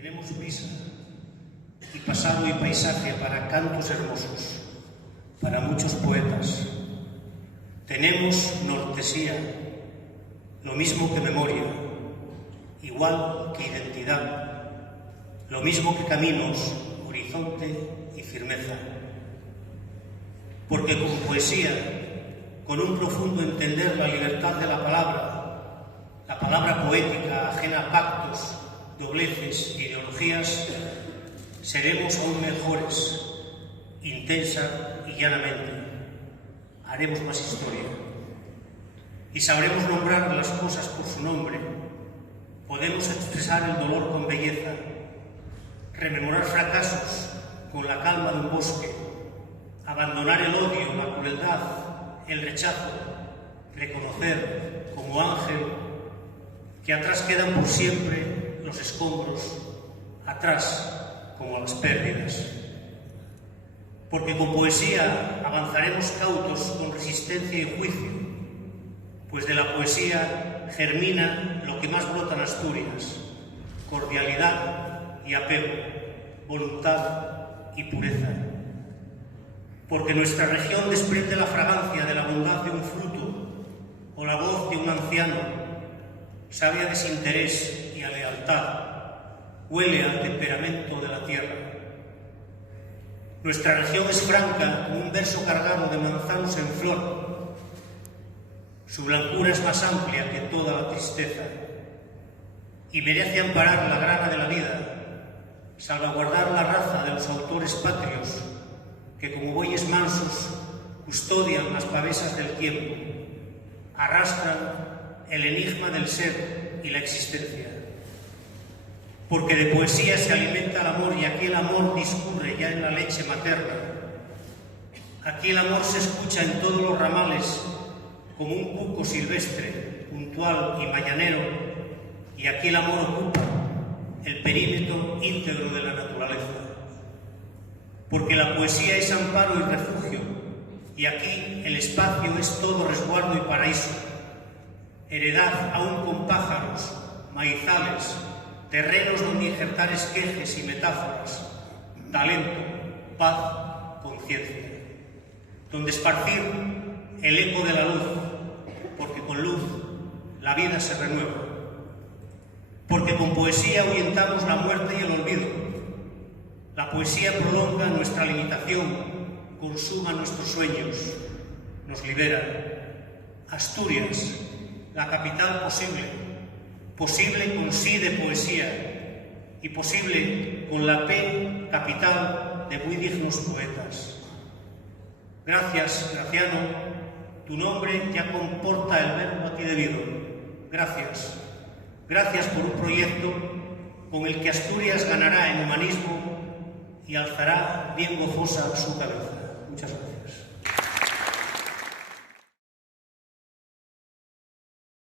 tenemos prisa y pasado y paisaje para cantos hermosos, para muchos poetas. Tenemos nortesía, lo mismo que memoria, igual que identidad, lo mismo que caminos, horizonte y firmeza. Porque con poesía, con un profundo entender la libertad de la palabra poética, ajena a pactos, dobleces e ideologías, seremos aún mejores, intensa y llanamente. Haremos más historia y sabremos nombrar las cosas por su nombre. Podemos expresar el dolor con belleza, rememorar fracasos con la calma de un bosque, abandonar el odio, la crueldad, el rechazo, reconocer como ángel que atrás quedan por siempre los escombros, atrás como las pérdidas. Porque con poesía avanzaremos cautos con resistencia y juicio, pues de la poesía germina lo que más brota en Asturias: cordialidad y apego, voluntad y pureza. Porque nuestra región desprende la fragancia de la bondad de un fruto o la voz de un anciano, sabe a desinterés y a lealtad, huele al temperamento de la tierra. Nuestra región es franca como un verso cargado de manzanos en flor. Su blancura es más amplia que toda la tristeza y merece amparar la grana de la vida, salvaguardar la raza de los autores patrios que como bueyes mansos custodian las pavesas del tiempo, arrastran el enigma del ser y la existencia. Porque de poesía se alimenta el amor y aquí el amor discurre ya en la leche materna. Aquí el amor se escucha en todos los ramales como un cuco silvestre, puntual y mañanero, y aquí el amor ocupa el perímetro íntegro de la naturaleza. Porque la poesía es amparo y refugio, y aquí el espacio es todo resguardo y paraíso, heredad aún con pájaros, maizales, terrenos donde injertar esquejes y metáforas, talento, paz, conciencia, donde esparcir el eco de la luz, porque con luz la vida se renueva, porque con poesía ahuyentamos la muerte y el olvido. La poesía prolonga nuestra limitación, consuma nuestros sueños, nos libera. Asturias, la capital posible con sí de poesía y posible con la P capital de muy dignos poetas. Gracias, Graciano, tu nombre ya comporta el verbo aquí debido. Gracias por un proyecto con el que Asturias ganará en humanismo y alzará bien gozosa su cabeza. Muchas gracias.